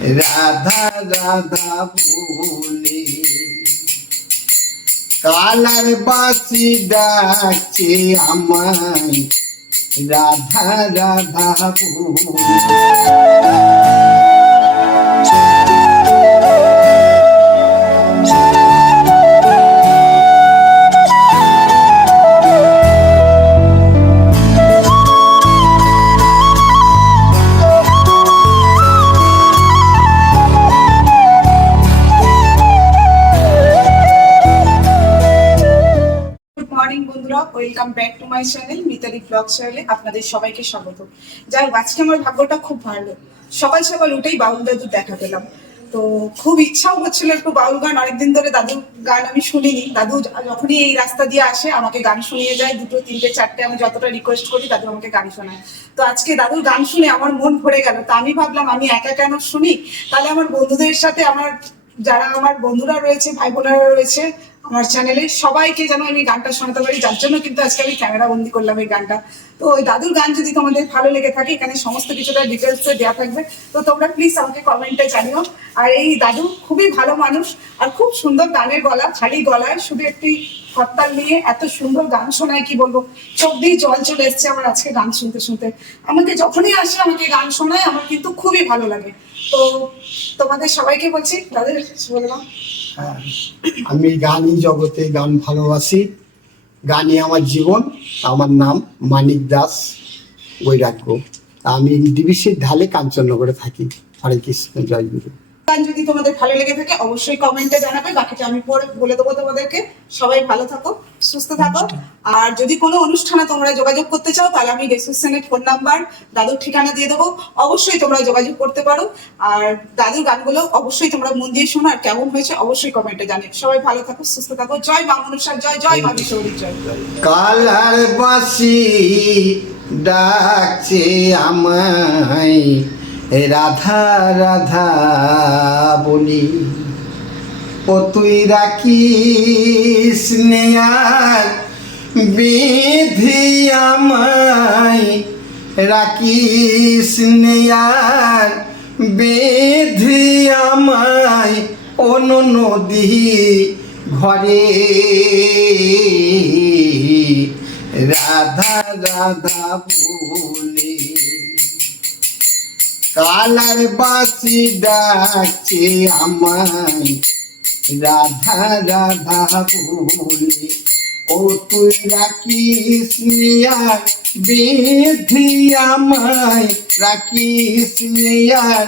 রাধা রাধা বলে কালার বাসি ডাকছে আমায়। রাধা রাধা বলে welcome back to my channel Mitali vlog চ্যানেলে আপনাদের সবাইকে স্বাগত। যাই হোক, আজকে আমার ভাগ্যটা খুব ভালো। সকাল সকাল উঠেই বাউল দাদু দেখা পেলাম। তো খুব ইচ্ছাও হচ্ছিল একটু বাউল গান। অনেকদিন ধরে দাদুর গান আমি শুনিনি। দাদু যখনই এই রাস্তা দিয়ে আসে, আমাকে গান শুনিয়ে যায়। দুটো, তিনটে, চারটে আমি যতটা রিকোয়েস্ট করি, দাদু আমাকে গান শোনায়। তো আজকে দাদুর গান শুনে আমার মন ভরে গেল। তো আমি ভাবলাম, আমি একা কেন শুনি? তাহলে আমার বন্ধুদের সাথে আমার যারা আমার বন্ধুরা রয়েছে, ভাই বোনেরা রয়েছে আমার চ্যানেলে সবাইকে যেন আমি গানটা শোনাতে পারি যার জন্য কিন্তু আজকে আমি ক্যামেরা বন্দি করলাম এই গানটা। তো ওই দাদুর গান যদি তোমাদের ভালো লেগে থাকে এখানে সমস্ত কিছুটা ডিটেলসে দেওয়া থাকবে। তো তোমরা প্লিজ আমাকে কমেন্টে জানিও। আর এই দাদু খুবই ভালো মানুষ আর খুব সুন্দর গানের গলা খালি গলায় শুধু একটি হরতাল নিয়ে এত সুন্দর গান শোনায় কি বলব? চোখ দিয়ে জল চলে এসছে আমার আজকে গান শুনতে শুনতে। আমাকে যখনই আসে আমাকে গান শোনায় আমার কিন্তু খুবই ভালো লাগে। তো তোমাদের সবাইকে বলছি দাদু বলে। দাও হ্যাঁ, আমি গানই জগতে গান ভালোবাসি। গানই আমার জীবন। আমার নাম মানিক দাস বৈরাগ্য। আমি ডিবিসির ঢালে কাঞ্চননগরে থাকি। হরে কৃষ্ণ, জয় গুরু। গান যদি তোমাদের ভালো লেগে থাকে, অবশ্যই কমেন্টে জানাবে। বাকিটা আমি পরে বলে দেবো তোমাদেরকে। সবাই ভালো থাকো, সুস্থ থাকো। আর যদি কোনো অনুষ্ঠানে তোমরা যোগাযোগ করতে চাও, তাহলে আমি ডেসক্রিপশনে ফোন নাম্বার দাদুর ঠিকানা দিয়ে দেবো। অবশ্যই তোমরা যোগাযোগ করতে পারো। আর দাদুর গানগুলো অবশ্যই তোমরা মন দিয়ে শোনো, আর কেমন হয়েছে অবশ্যই কমেন্টে জানিও। সবাই ভালো থাকো, সুস্থ থাকো। জয় মা মনুষার জয় জয় মা বিশ্বরীর জয়। কালার বাসি ডাকছে আমায়। রাধা রাধা বলি, ও তুই রাখিস নেয়ার বিধি আমায়, রাখিস নেয়ার বিধি আমায় অন্য নদী ঘরে। রাধা রাধা কালার বাসি ডাকছে আমায়, রাধা রাধা বলে, ও তুই রাখিস নিয়ার বেধি আমায়, রাখিস নিয়ার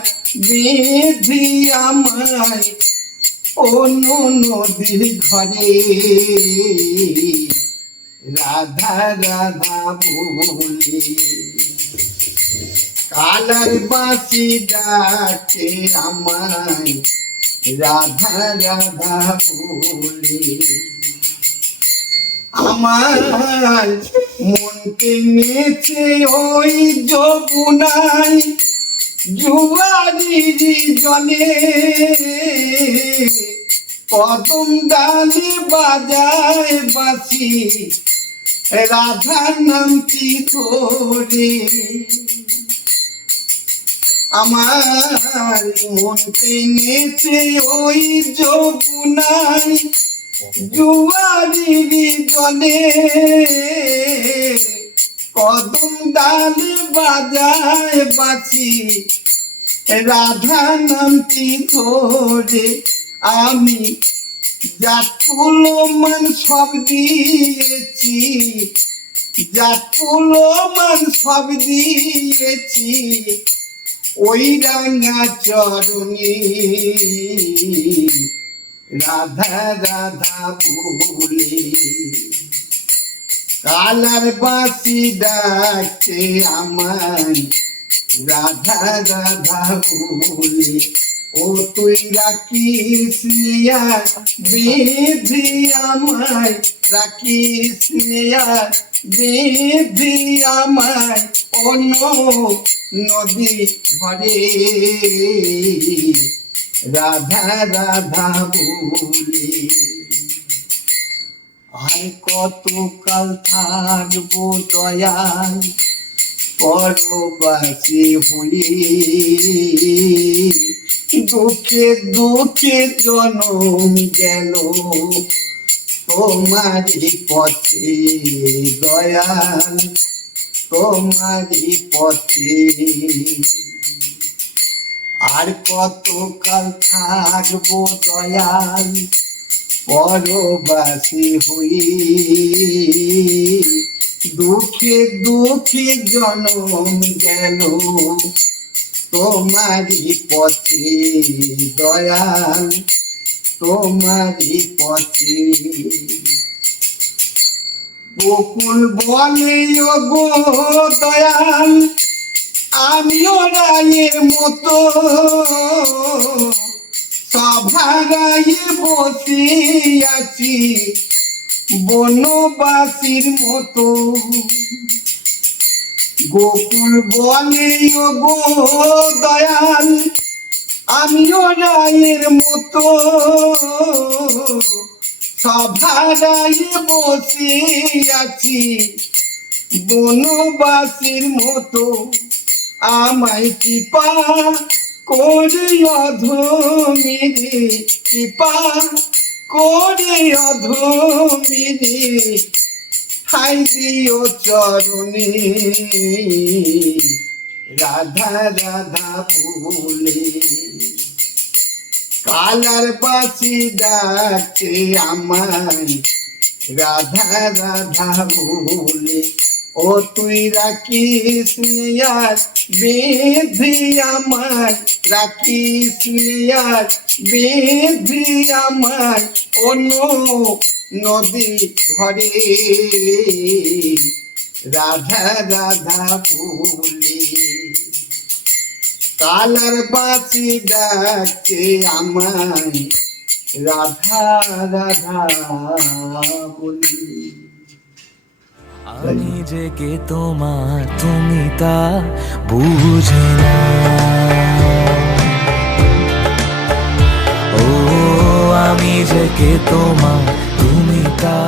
বেধি আমায় অন্য নদী ঘরে। রাধা রাধা বলে কালার বাসি ডাকে আমায়, রাধা রাধা বলে আমার মনকে নেচে ওই যমুনায়, জুয়ারির জলে। কদম ডালে বাজায় বাসি রাধা নামটি ধরে। আমার মনকে নেচে ওই যমুনায় জুয়ারির জলে কদম ডালে বাজায় বাঁচি, রাধা নামটি ধরে আমি জাতুলো মান সব দিয়েছি জাতুলো মান সব দিয়েছি। ওই রাঙা চরণে রাধা রাধা বলে, কালার বাসি ডাকছে আমার রাধা রাধা বলে, ও তুই রাখিস নিয়া, বেধি আমায়। রাখিস নিয়া, বেধি আমায়। অন্য নদী ঘরে রাধা রাধা বলে, আর কত কাল থাকব দয়াল পরবাসী হয়ে। দুঃখে দুঃখে জনম গেল তোমারই পথে দয়াল। তোমারই পথে আর কতকাল থাকব দয়াল পরবাসী হই। দুঃখে দুঃখে জনম গেল তোমারই পথে দয়াল তোমারই পথে বকুল বলে গো দয়াল, আমিও রায়ের মতো। সভাগায়ে বসে আছি বনবাসীর মতো। গোকুল বলে গো দয়াল, আমিও রায়ের মতো। সভাগায়ে বসে আছি বনবাসীর মতো আমায় কৃপা করে অধমিরে কৃপা করে অধমিরে ঠাই দিও চরণে, রাধা রাধা বলে কালার বাসি ডাকে আমায়, রাধা রাধা বলে, ও তুই রাখিস নিয়ার বেঁধে আমার রাখিস নিয়ার বেঁধে আমার অন্য নদী ঘরে। রাধা রাধা বলে কালার বাসি ডাকে আমায়, রাধা রাধা বলি। আমি যে কে তোমার, তুমি তা বুঝে না। ও, আমি যে কে তোমার, তুমি তা